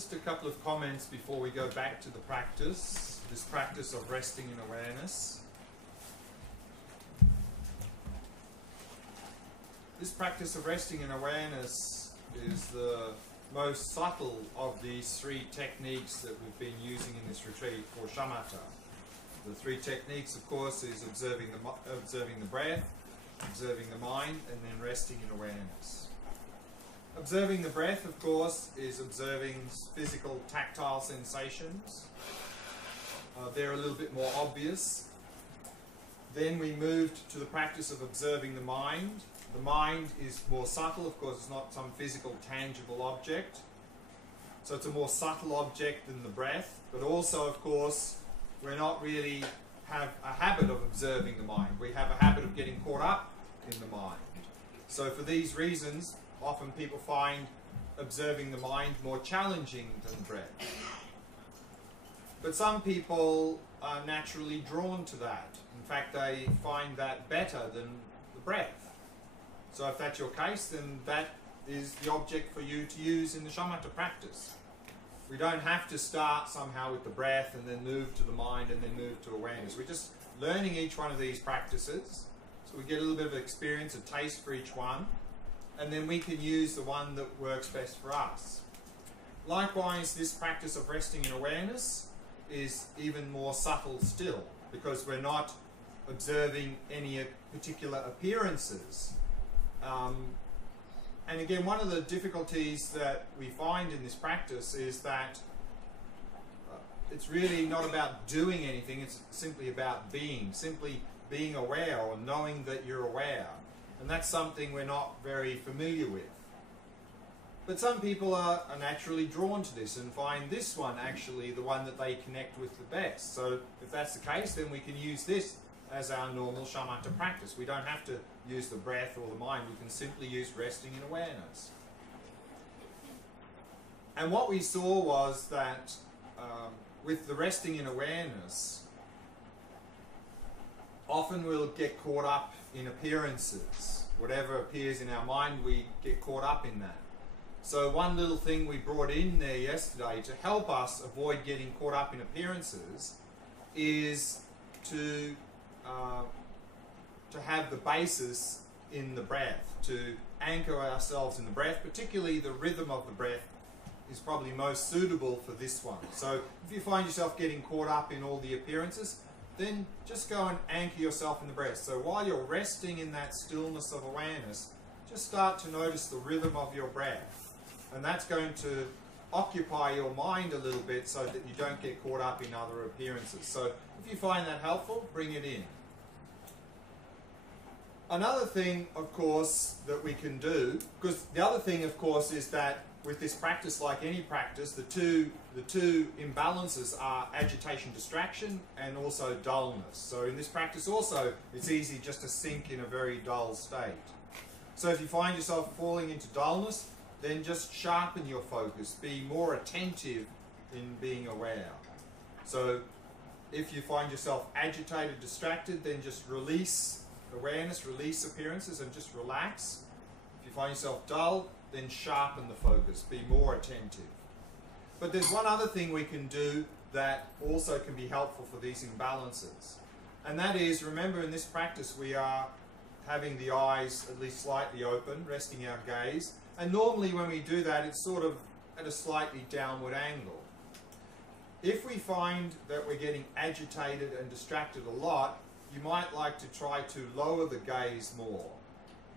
Just a couple of comments before we go back to the practice, this practice of resting in awareness. This practice of resting in awareness is the most subtle of these three techniques that we've been using in this retreat for shamatha. The three techniques, of course, is observing the breath, observing the mind, and then resting in awareness. Observing the breath, of course, is observing physical tactile sensations. They're a little bit more obvious. Then we moved to the practice of observing the mind. The mind is more subtle, of course, it's not some physical, tangible object. So it's a more subtle object than the breath. But also, of course, we're not really have a habit of observing the mind. We have a habit of getting caught up in the mind. So for these reasons, often people find observing the mind more challenging than breath. But some people are naturally drawn to that. In fact, they find that better than the breath. So if that's your case, then that is the object for you to use in the shamatha practice. We don't have to start somehow with the breath and then move to the mind and then move to awareness. We're just learning each one of these practices. So we get a little bit of experience, a taste for each one. And then we can use the one that works best for us. Likewise, this practice of resting in awareness is even more subtle still, because we're not observing any particular appearances. And again, one of the difficulties that we find in this practice is that it's really not about doing anything, it's simply about being, simply being aware or knowing that you're aware. And that's something we're not very familiar with. But some people are naturally drawn to this and find this one actually the one that they connect with the best. So if that's the case, then we can use this as our normal shamatha practice. We don't have to use the breath or the mind, we can simply use resting in awareness. And what we saw was that with the resting in awareness, often we'll get caught up in appearances. Whatever appears in our mind, we get caught up in that. So one little thing we brought in there yesterday to help us avoid getting caught up in appearances is to have the basis in the breath, to anchor ourselves in the breath, particularly the rhythm of the breath is probably most suitable for this one. So if you find yourself getting caught up in all the appearances, then just go and anchor yourself in the breath. So while you're resting in that stillness of awareness, just start to notice the rhythm of your breath. And that's going to occupy your mind a little bit so that you don't get caught up in other appearances. So if you find that helpful, bring it in. Another thing, of course, that we can do, because the other thing, of course, is that with this practice, like any practice, the two imbalances are agitation, distraction, and also dullness. So in this practice also, it's easy just to sink in a very dull state. So if you find yourself falling into dullness, then just sharpen your focus. Be more attentive in being aware. So if you find yourself agitated, distracted, then just release awareness, release appearances, and just relax. If you find yourself dull, then sharpen the focus. Be more attentive. But there's one other thing we can do that also can be helpful for these imbalances. And that is, remember in this practice we are having the eyes at least slightly open, resting our gaze. And normally when we do that, it's sort of at a slightly downward angle. If we find that we're getting agitated and distracted a lot, you might like to try to lower the gaze more.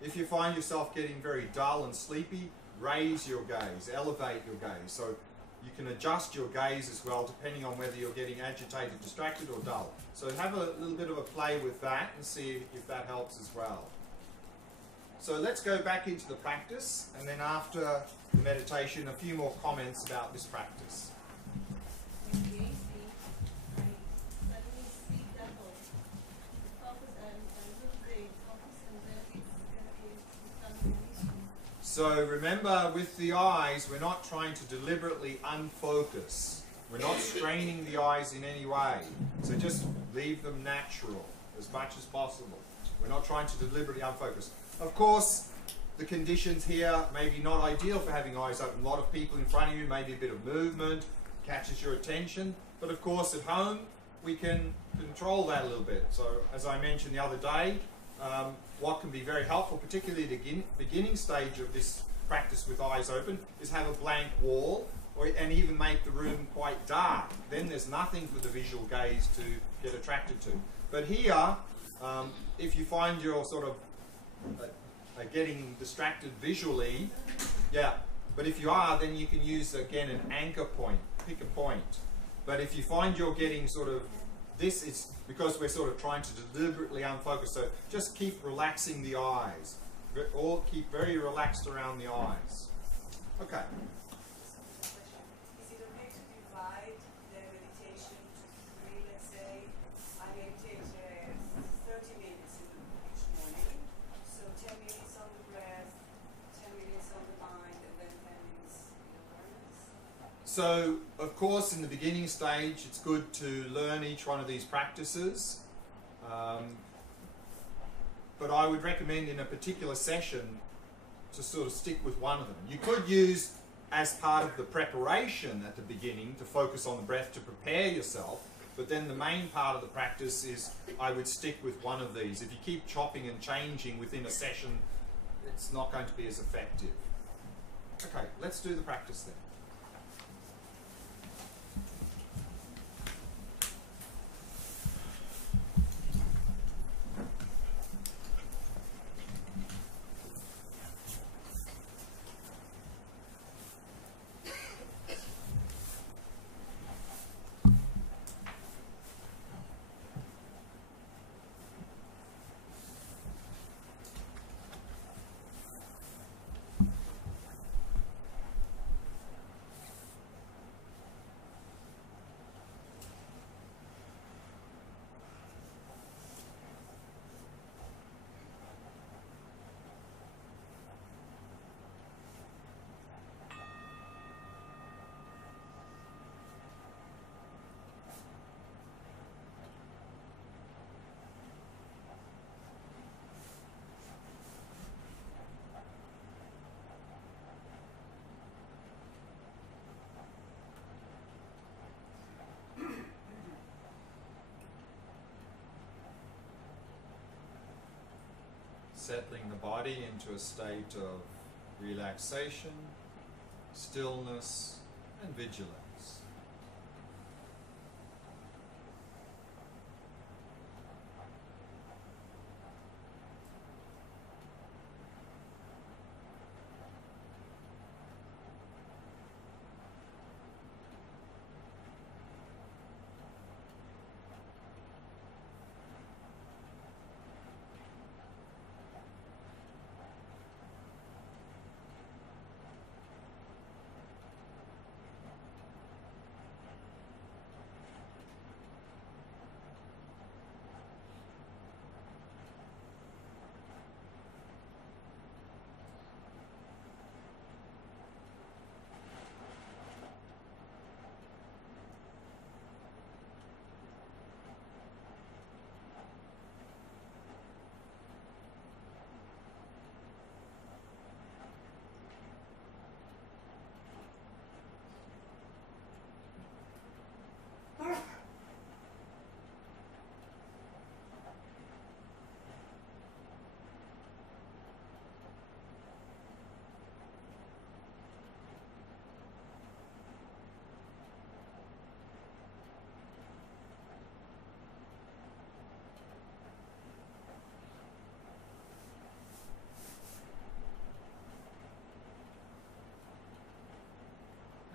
If you find yourself getting very dull and sleepy, raise your gaze, elevate your gaze. So you can adjust your gaze as well depending on whether you're getting agitated, distracted or dull. So have a little bit of a play with that and see if that helps as well. So let's go back into the practice, and then after the meditation, a few more comments about this practice. So remember, with the eyes, we're not trying to deliberately unfocus. We're not straining the eyes in any way. So just leave them natural as much as possible. We're not trying to deliberately unfocus. Of course, the conditions here maybe not ideal for having eyes open. A lot of people in front of you, maybe a bit of movement catches your attention. But of course at home we can control that a little bit. So as I mentioned the other day, what can be very helpful, particularly at the beginning stage of this practice with eyes open, is have a blank wall, and even make the room quite dark. Then there's nothing for the visual gaze to get attracted to. But here, if you find you're sort of getting distracted visually, but if you are, then you can use again an anchor point, pick a point. But if you find you're getting sort of, this is because we're sort of trying to deliberately unfocus, so just keep relaxing the eyes, or keep very relaxed around the eyes. Okay. Is it okay to divide the meditation to three? Let's say I meditate 30 minutes each morning, so 10 minutes on the breath, 10 minutes on the mind, and then 10 minutes in awareness? So, of course, in the beginning stage, it's good to learn each one of these practices. But I would recommend in a particular session to sort of stick with one of them. You could use as part of the preparation at the beginning to focus on the breath to prepare yourself, but then the main part of the practice is I would stick with one of these. If you keep chopping and changing within a session, it's not going to be as effective. Okay, let's do the practice then. Settling the body into a state of relaxation, stillness, and vigilance.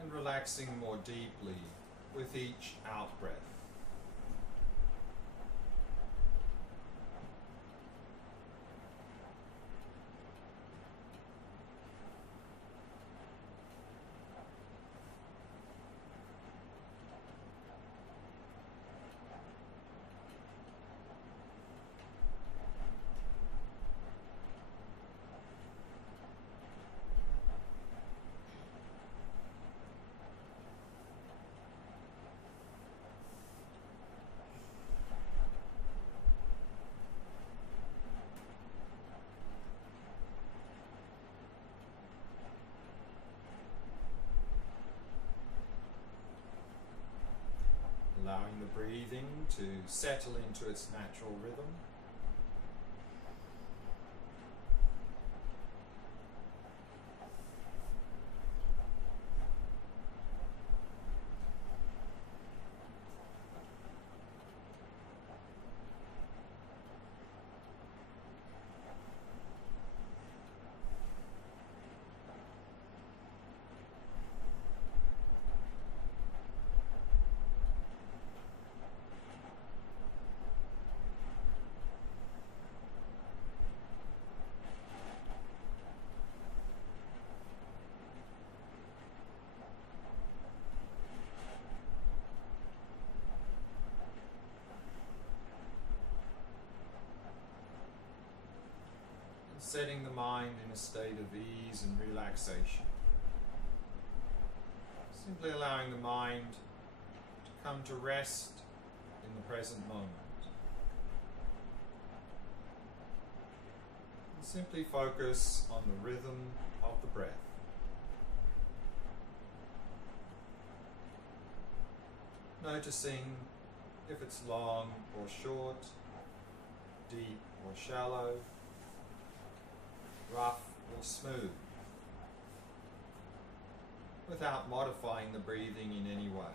And relaxing more deeply with each out-breath. breathing to settle into its natural rhythm. Setting the mind in a state of ease and relaxation. Simply allowing the mind to come to rest in the present moment. And simply focus on the rhythm of the breath. Noticing if it's long or short, deep or shallow, rough or smooth, without modifying the breathing in any way.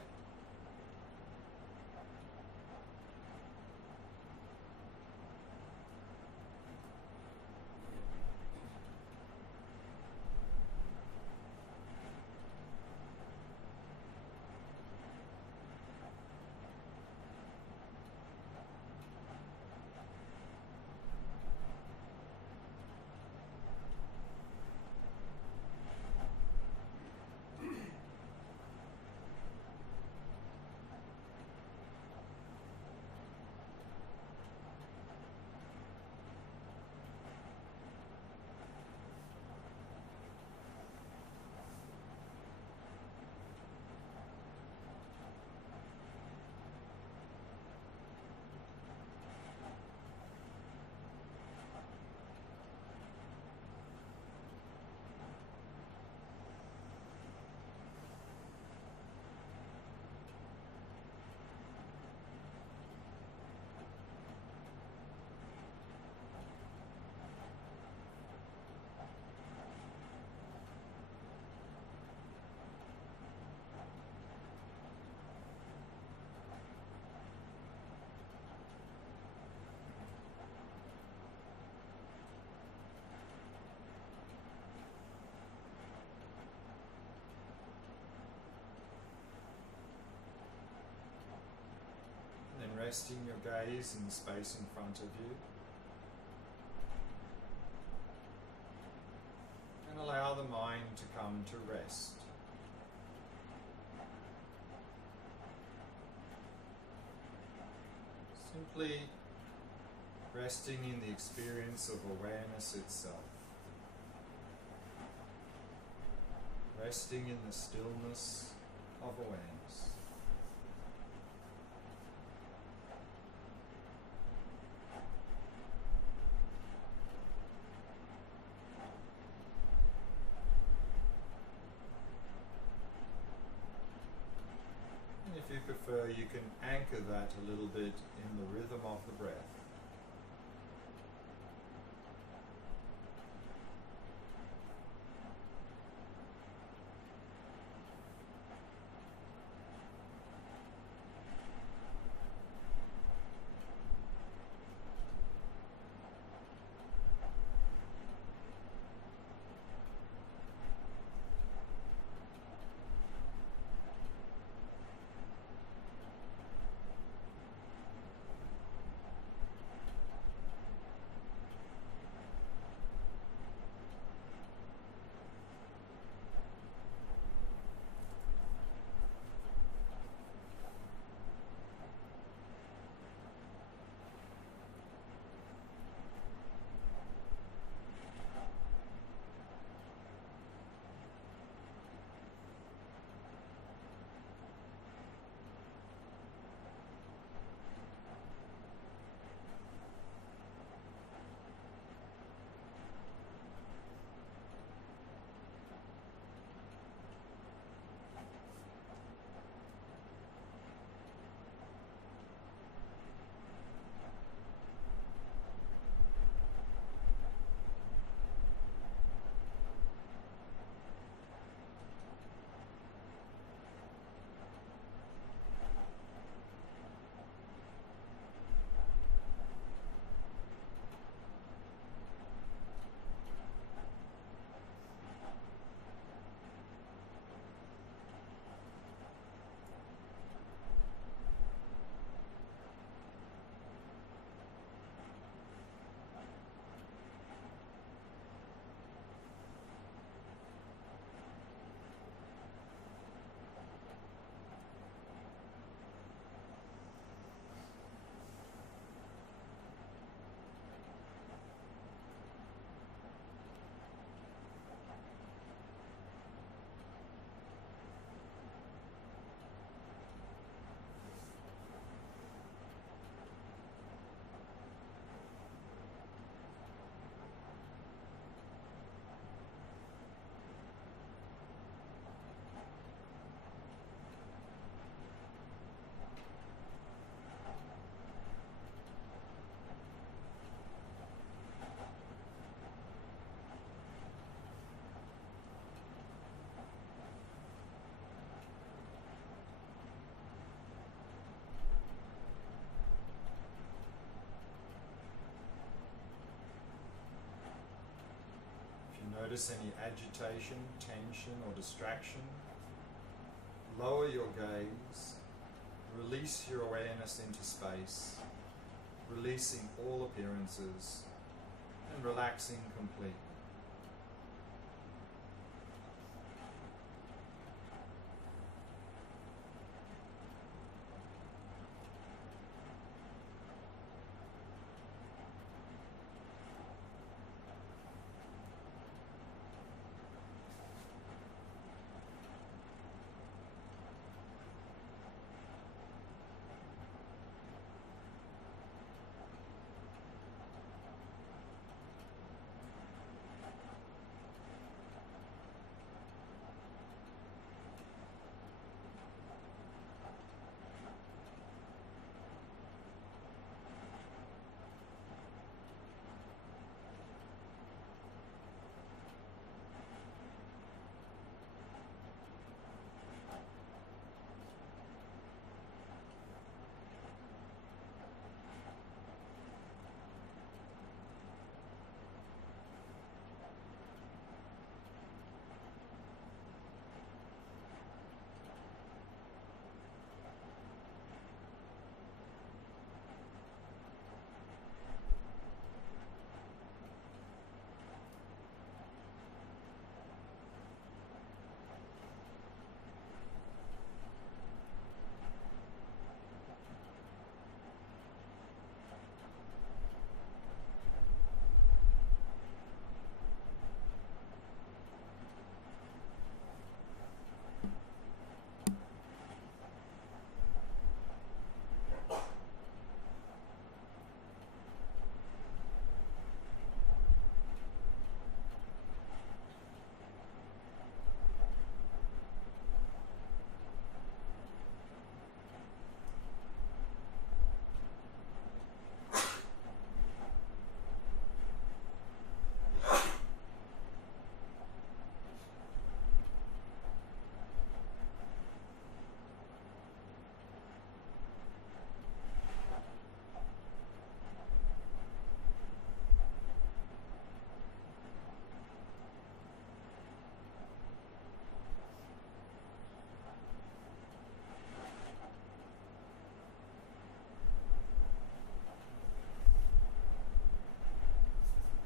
Resting your gaze in the space in front of you, and allow the mind to come to rest. Simply resting in the experience of awareness itself, resting in the stillness of awareness. If you prefer, you can anchor that a little bit in the rhythm of the breath. Notice any agitation, tension, or distraction. Lower your gaze. Release your awareness into space, releasing all appearances and relaxing completely.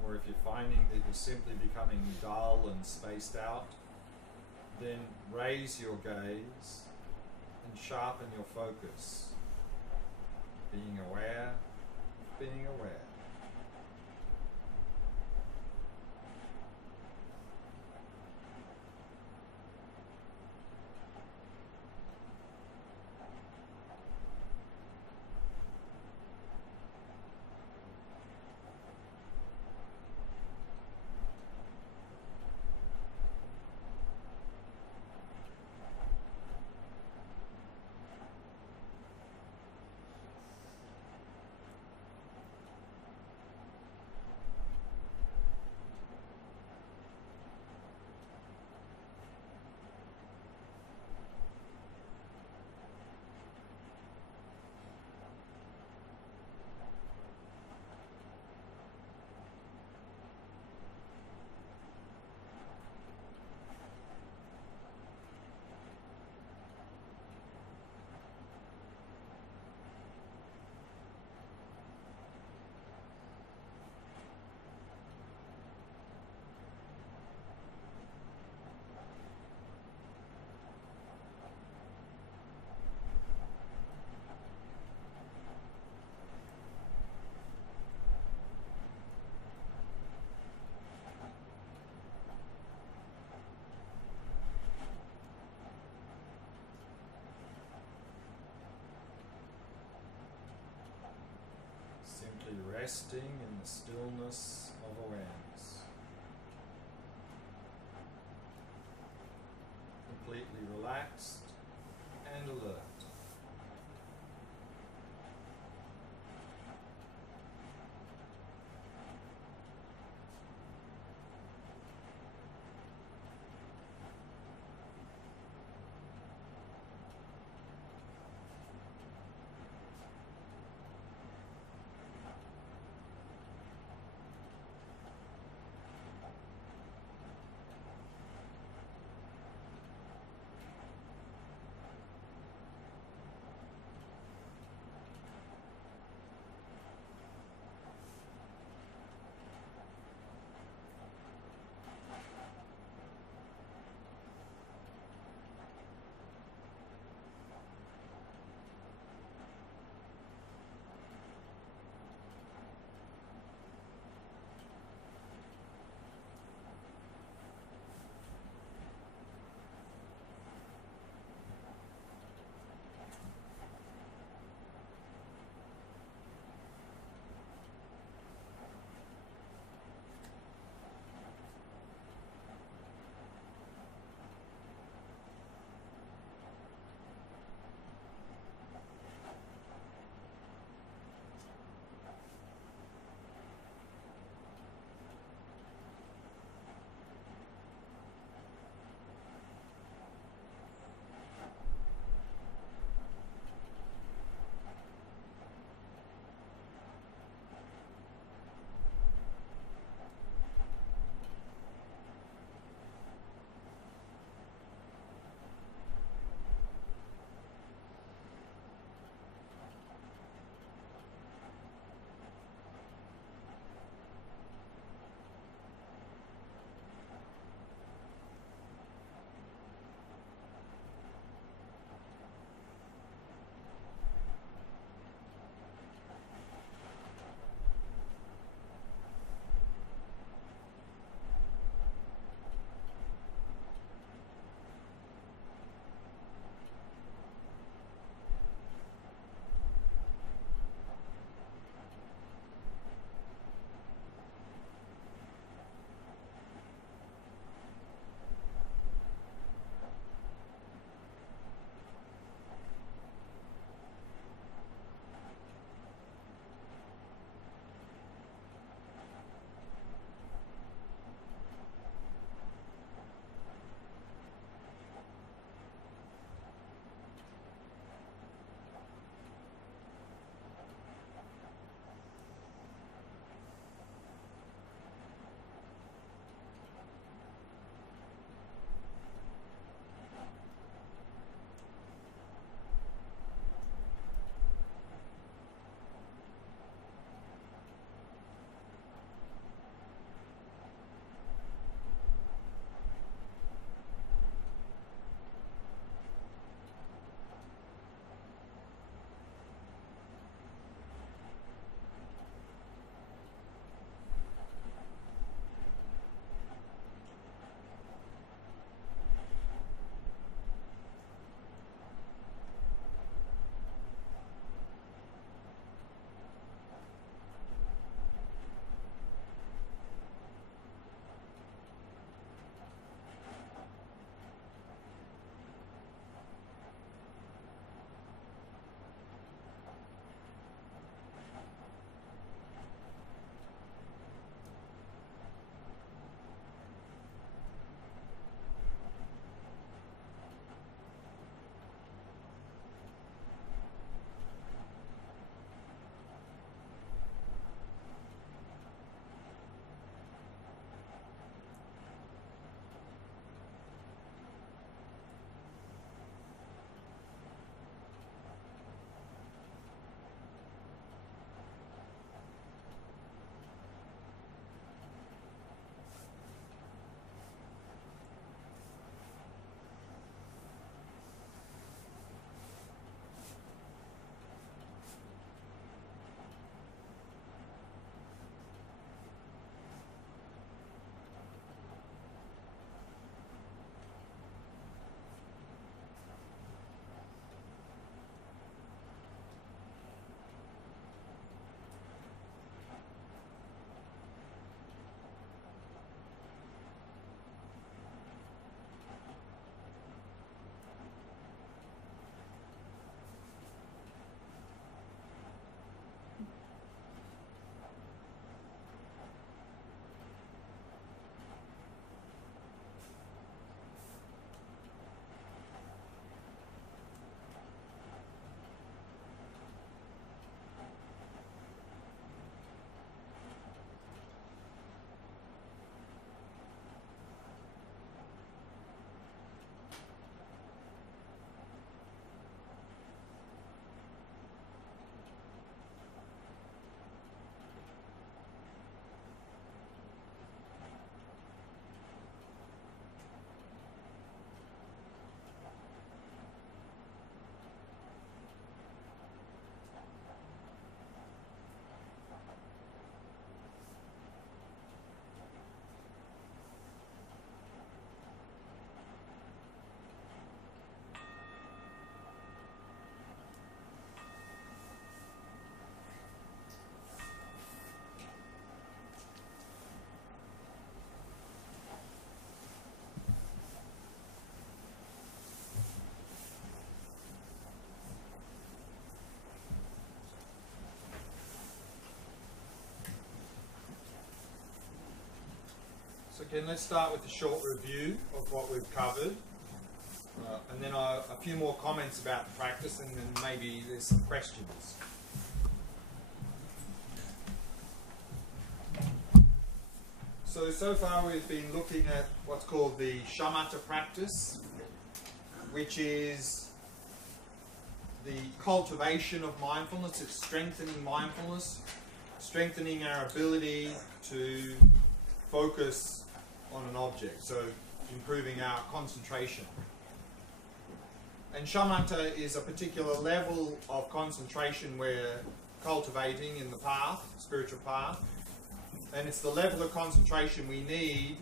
Or if you're finding that you're simply becoming dull and spaced out, then raise your gaze and sharpen your focus, being aware of being aware. Simply resting in the stillness of awareness. Completely relaxed and alert. Okay, let's start with a short review of what we've covered. And then a few more comments about the practice, and then maybe there's some questions. So far we've been looking at what's called the shamatha practice, which is the cultivation of mindfulness. It's strengthening mindfulness, strengthening our ability to focus on an object, so improving our concentration. And shamatha is a particular level of concentration we're cultivating in the path, spiritual path, and it's the level of concentration we need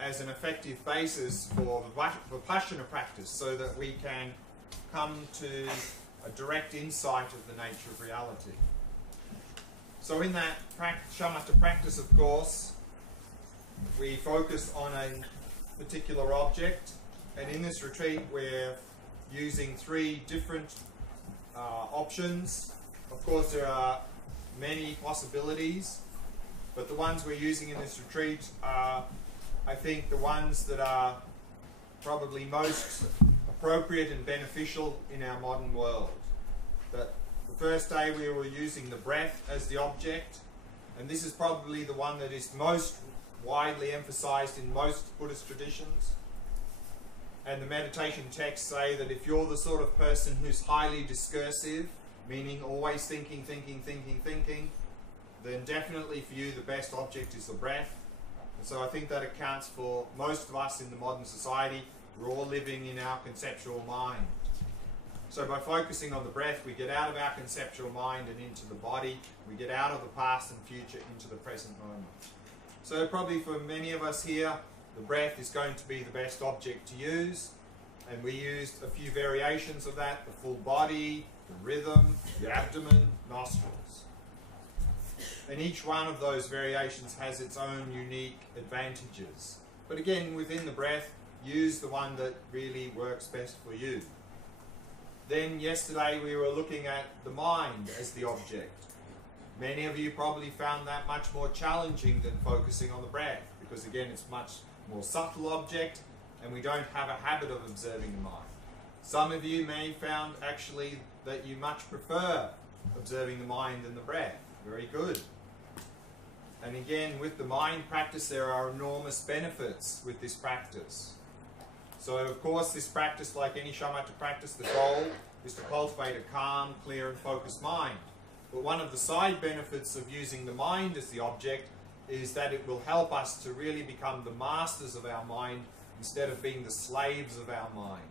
as an effective basis for vipassana practice, so that we can come to a direct insight of the nature of reality. So in that shamatha practice, of course, we focus on a particular object, and in this retreat we're using 3 different options. Of course, there are many possibilities, but the ones we're using in this retreat are, I think, the ones that are probably most appropriate and beneficial in our modern world. That the first day we were using the breath as the object, and this is probably the one that is most widely emphasized in most Buddhist traditions. And the meditation texts say that if you're the sort of person who's highly discursive, meaning always thinking, then definitely for you the best object is the breath. And so I think that accounts for most of us in the modern society. We're all living in our conceptual mind. So by focusing on the breath, we get out of our conceptual mind and into the body. We get out of the past and future into the present moment. So probably for many of us here, the breath is going to be the best object to use. And we used a few variations of that: the full body, the rhythm, the abdomen, nostrils. And each one of those variations has its own unique advantages. But again, within the breath, use the one that really works best for you. Then yesterday we were looking at the mind as the object. Many of you probably found that much more challenging than focusing on the breath, because again, it's much more subtle object and we don't have a habit of observing the mind. Some of you may have found actually that you much prefer observing the mind than the breath. Very good. And again, with the mind practice, there are enormous benefits with this practice. So of course, this practice, like any shamatha practice, the goal is to cultivate a calm, clear and focused mind. But one of the side benefits of using the mind as the object is that it will help us to really become the masters of our mind instead of being the slaves of our mind.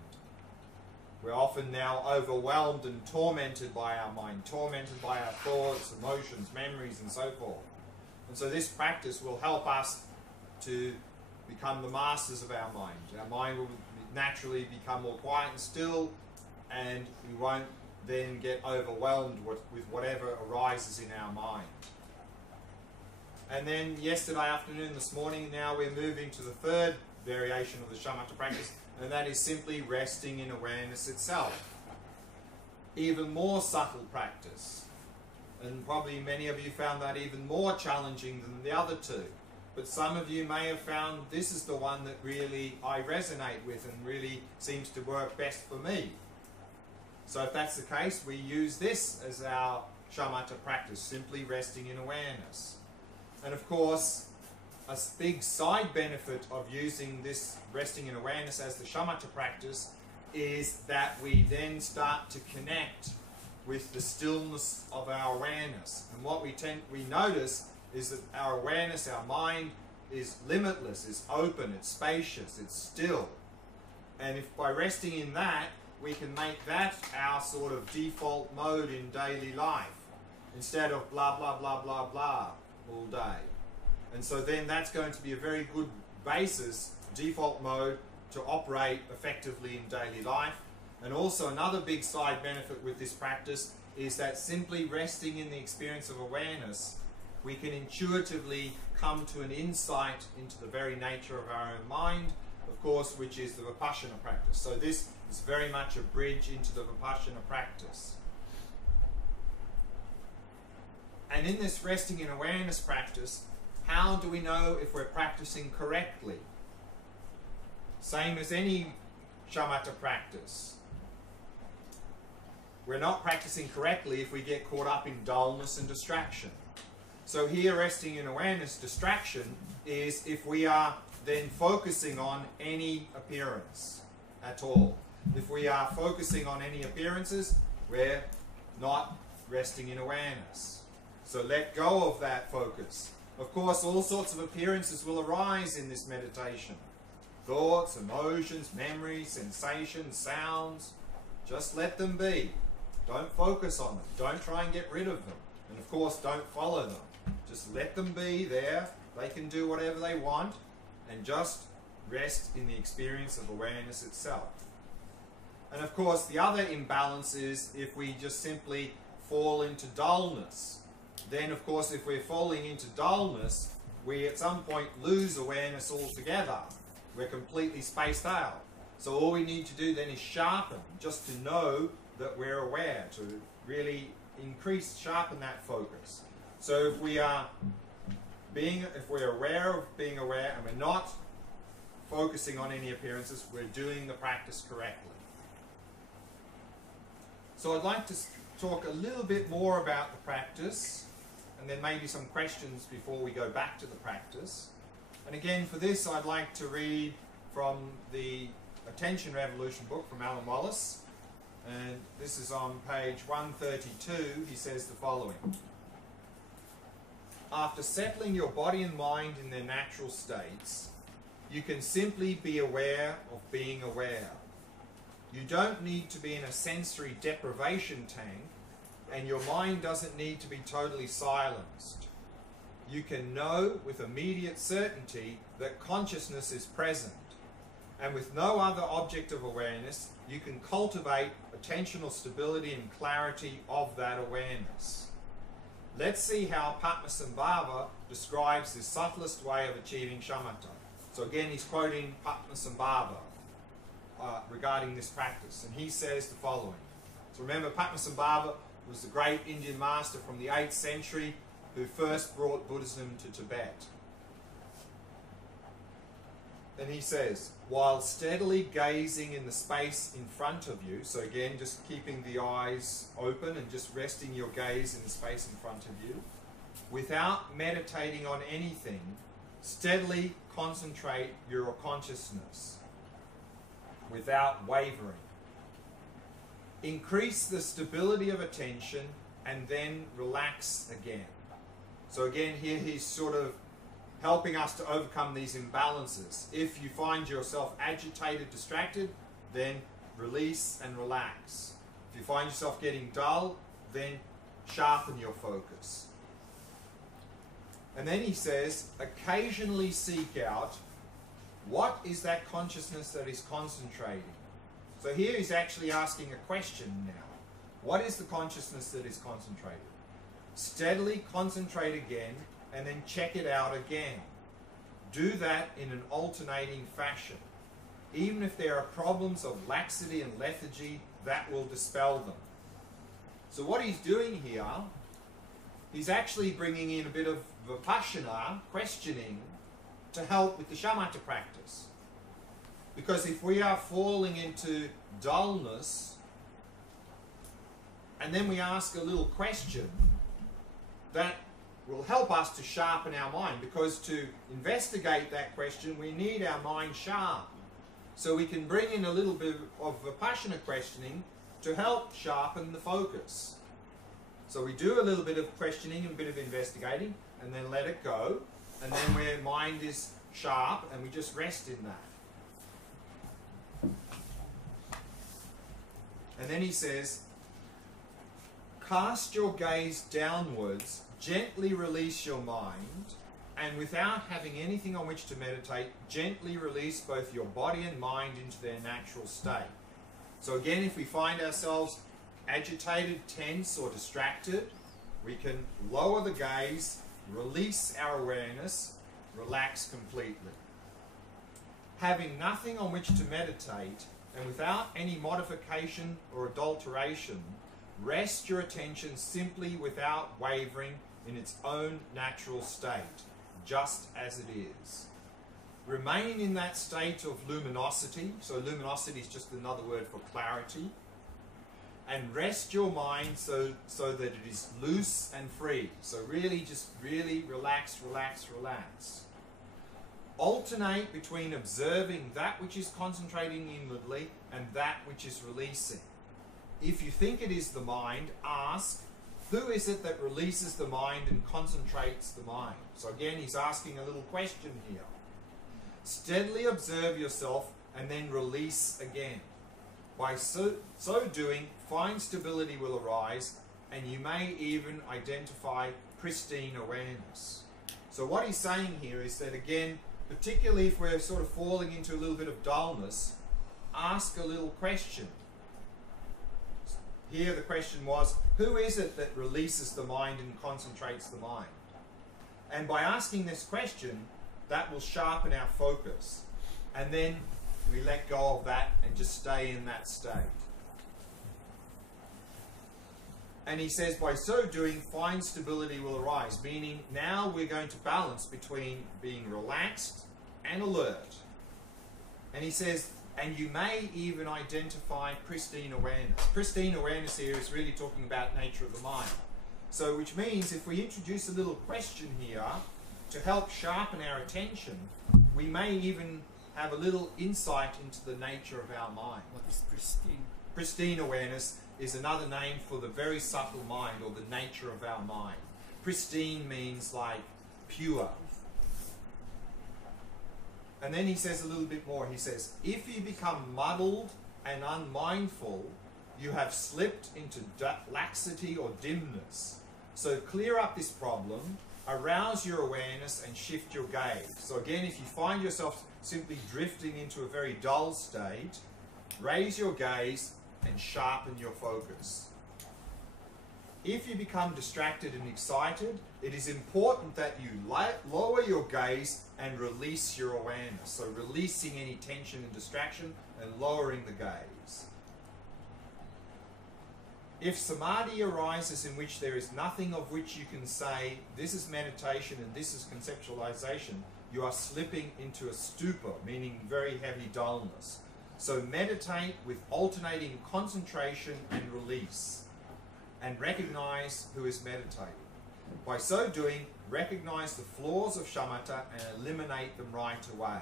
We're often now overwhelmed and tormented by our mind, tormented by our thoughts, emotions, memories and so forth. And so this practice will help us to become the masters of our mind. Our mind will naturally become more quiet and still, and we won't then get overwhelmed with whatever arises in our mind. And then yesterday afternoon, this morning, now we're moving to the 3rd variation of the shamatha practice, and that is simply resting in awareness itself. Even more subtle practice. And probably many of you found that even more challenging than the other 2. But some of you may have found this is the one that really I resonate with and really seems to work best for me. So if that's the case, we use this as our shamatha practice, simply resting in awareness. And of course, a big side benefit of using this resting in awareness as the shamatha practice is that we then start to connect with the stillness of our awareness. And what we notice is that our awareness, our mind, is limitless, it's open, it's spacious, it's still. And if by resting in that, we can make that our sort of default mode in daily life, instead of blah, blah, blah, blah, blah all day. And so then that's going to be a very good basis, default mode, to operate effectively in daily life. And also another big side benefit with this practice is that simply resting in the experience of awareness, we can intuitively come to an insight into the very nature of our own mind, of course, which is the vipassana practice. So this is very much a bridge into the vipassana practice. And in this resting in awareness practice, how do we know if we're practicing correctly? Same as any shamatha practice. We're not practicing correctly if we get caught up in dullness and distraction. So here, resting in awareness, distraction is if we are then focusing on any appearance at all. If we are focusing on any appearances, we're not resting in awareness. So let go of that focus. Of course, all sorts of appearances will arise in this meditation. Thoughts, emotions, memories, sensations, sounds. Just let them be. Don't focus on them. Don't try and get rid of them. And of course, don't follow them. Just let them be there. They can do whatever they want. And just rest in the experience of awareness itself. And of course, the other imbalance is if we just simply fall into dullness. Then, of course, if we're falling into dullness, we at some point lose awareness altogether. We're completely spaced out. So all we need to do then is sharpen, just to know that we're aware, to really sharpen that focus. So if we're aware of being aware and we're not focusing on any appearances, we're doing the practice correctly. So I'd like to talk a little bit more about the practice, and then maybe some questions before we go back to the practice. And again, for this, I'd like to read from the Attention Revolution book from Alan Wallace. And this is on page 132. He says the following. After settling your body and mind in their natural states, you can simply be aware of being aware. You don't need to be in a sensory deprivation tank, and your mind doesn't need to be totally silenced. You can know with immediate certainty that consciousness is present, and with no other object of awareness, you can cultivate attentional stability and clarity of that awareness. Let's see how Padmasambhava describes the subtlest way of achieving shamatha. So again, he's quoting Padmasambhava regarding this practice, and he says the following. So remember, Padmasambhava was the great Indian master from the 8th century who first brought Buddhism to Tibet. And he says, while steadily gazing in the space in front of you, so again, just keeping the eyes open and just resting your gaze in the space in front of you, without meditating on anything, steadily concentrate your consciousness without wavering. Increase the stability of attention and then relax again. So again, here he's sort of helping us to overcome these imbalances. If you find yourself agitated, distracted, then release and relax. If you find yourself getting dull, then sharpen your focus. And then he says, occasionally seek out what is that consciousness that is concentrating. So here he's actually asking a question now. What is the consciousness that is concentrated? Steadily concentrate again, and then check it out again. Do that in an alternating fashion. Even if there are problems of laxity and lethargy, that will dispel them. So what he's doing here, he's actually bringing in a bit of vipassana, questioning, to help with the shamatha practice. Because if we are falling into dullness, and then we ask a little question, that will help us to sharpen our mind, because to investigate that question we need our mind sharp. So we can bring in a little bit of vipassana questioning to help sharpen the focus. So we do a little bit of questioning and a bit of investigating, and then let it go, and then where mind is sharp, and we just rest in that. And then he says, cast your gaze downwards, gently release your mind, and without having anything on which to meditate, gently release both your body and mind into their natural state. So again, if we find ourselves agitated, tense, or distracted, we can lower the gaze, release our awareness, relax completely. Having nothing on which to meditate, and without any modification or adulteration, rest your attention simply without wavering in its own natural state, just as it is. Remain in that state of luminosity. So luminosity is just another word for clarity. And rest your mind so that it is loose and free. So really relax, relax, relax. Alternate between observing that which is concentrating inwardly and that which is releasing. If you think it is the mind, ask, who is it that releases the mind and concentrates the mind? So again, he's asking a little question here. Steadily observe yourself and then release again. By so doing, fine stability will arise, and you may even identify pristine awareness. So what he's saying here is that, again, particularly if we're sort of falling into a little bit of dullness, ask a little question. Here the question was, who is it that releases the mind and concentrates the mind? And by asking this question, that will sharpen our focus. And then we let go of that and just stay in that state. And he says, by so doing, fine stability will arise, meaning now we're going to balance between being relaxed and alert. And he says, and you may even identify pristine awareness. Pristine awareness here is really talking about nature of the mind. So which means if we introduce a little question here to help sharpen our attention, we may even have a little insight into the nature of our mind. What is pristine? Pristine awareness is another name for the very subtle mind, or the nature of our mind. Pristine means like pure. And then he says a little bit more. He says, if you become muddled and unmindful, you have slipped into laxity or dimness. So clear up this problem, arouse your awareness and shift your gaze. So again, if you find yourself simply drifting into a very dull state, raise your gaze and sharpen your focus. If you become distracted and excited, it is important that you lower your gaze and release your awareness. So releasing any tension and distraction and lowering the gaze. If samadhi arises in which there is nothing of which you can say, this is meditation and this is conceptualization, you are slipping into a stupor, meaning very heavy dullness. So meditate with alternating concentration and release, and recognize who is meditating. By so doing, recognize the flaws of shamatha and eliminate them right away.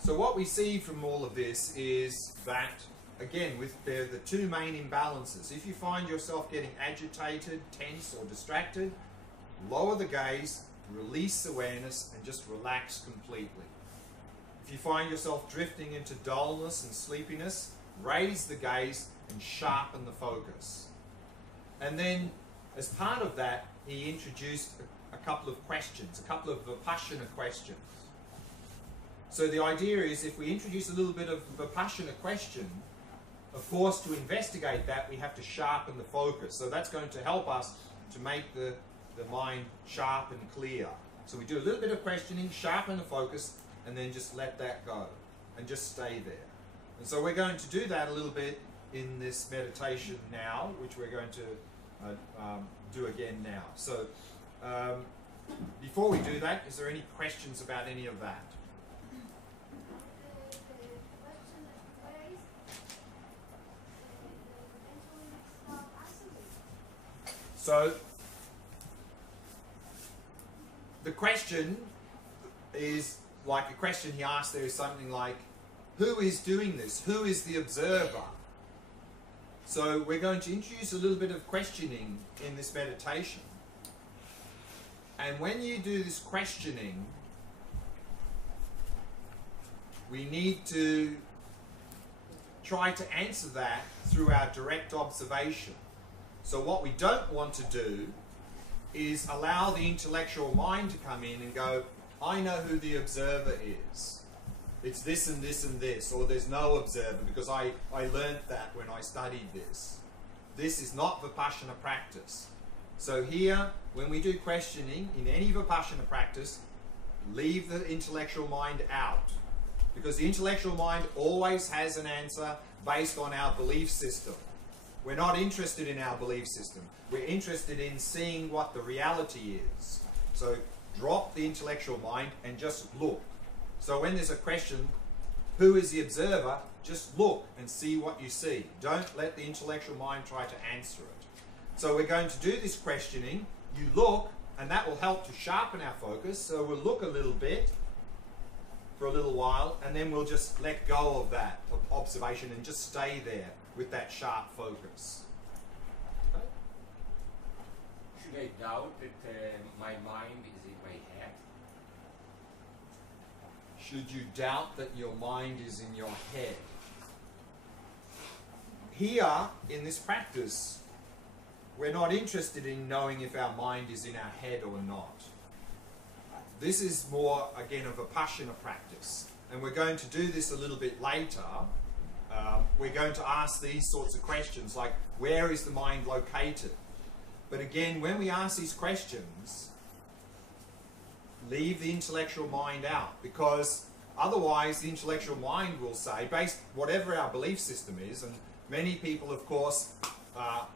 So what we see from all of this is that, again, with the two main imbalances. If you find yourself getting agitated, tense, or distracted, lower the gaze, release awareness, and just relax completely. If you find yourself drifting into dullness and sleepiness, raise the gaze and sharpen the focus. And then, as part of that, he introduced a couple of questions, a couple of Vipassana questions. So the idea is, if we introduce a little bit of Vipassana question, of course, to investigate that, we have to sharpen the focus. So that's going to help us to make the mind sharp and clear. So we do a little bit of questioning, sharpen the focus, and then just let that go, and just stay there. And so we're going to do that a little bit in this meditation now, which we're going to do again now. So before we do that, is there any questions about any of that? So the question is like a question he asked there is something like, who is doing this? Who is the observer? So we're going to introduce a little bit of questioning in this meditation. And when you do this questioning, we need to try to answer that through our direct observation. So what we don't want to do is allow the intellectual mind to come in and go, I know who the observer is. It's this and this and this, or there's no observer because I learnt that when I studied this. This is not Vipassana practice. So here, when we do questioning in any Vipassana practice, leave the intellectual mind out. Because the intellectual mind always has an answer based on our belief system. We're not interested in our belief system. We're interested in seeing what the reality is. So drop the intellectual mind and just look. So when there's a question, who is the observer? Just look and see what you see. Don't let the intellectual mind try to answer it. So we're going to do this questioning. You look, and that will help to sharpen our focus. So we'll look a little bit for a little while, and then we'll just let go of that observation and just stay there with that sharp focus. Okay? Should I doubt that my mind is in my head? Should you doubt that your mind is in your head? Here, in this practice, we're not interested in knowing if our mind is in our head or not. This is more, again, of a Vipassana practice. And we're going to do this a little bit later. We're going to ask these sorts of questions, like, where is the mind located? But again, when we ask these questions, leave the intellectual mind out, because otherwise the intellectual mind will say, based whatever our belief system is, and many people, of course,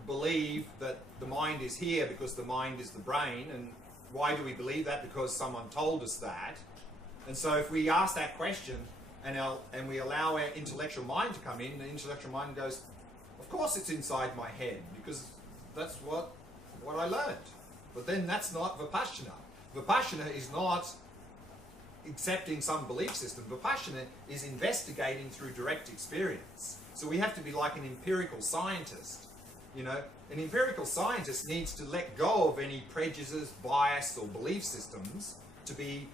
believe that the mind is here because the mind is the brain. And why do we believe that? Because someone told us that. And so if we ask that question and we allow our intellectual mind to come in, the intellectual mind goes, of course it's inside my head, because that's what I learned. But then that's not Vipassana. Vipassana is not accepting some belief system. Vipassana is investigating through direct experience. So we have to be like an empirical scientist. You know, an empirical scientist needs to let go of any prejudices, bias, or belief systems to be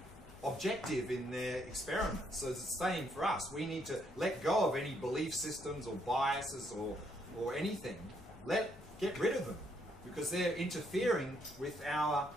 objective in their experiments. So it's the same for us. We need to let go of any belief systems or biases or anything. Get rid of them, because they're interfering with our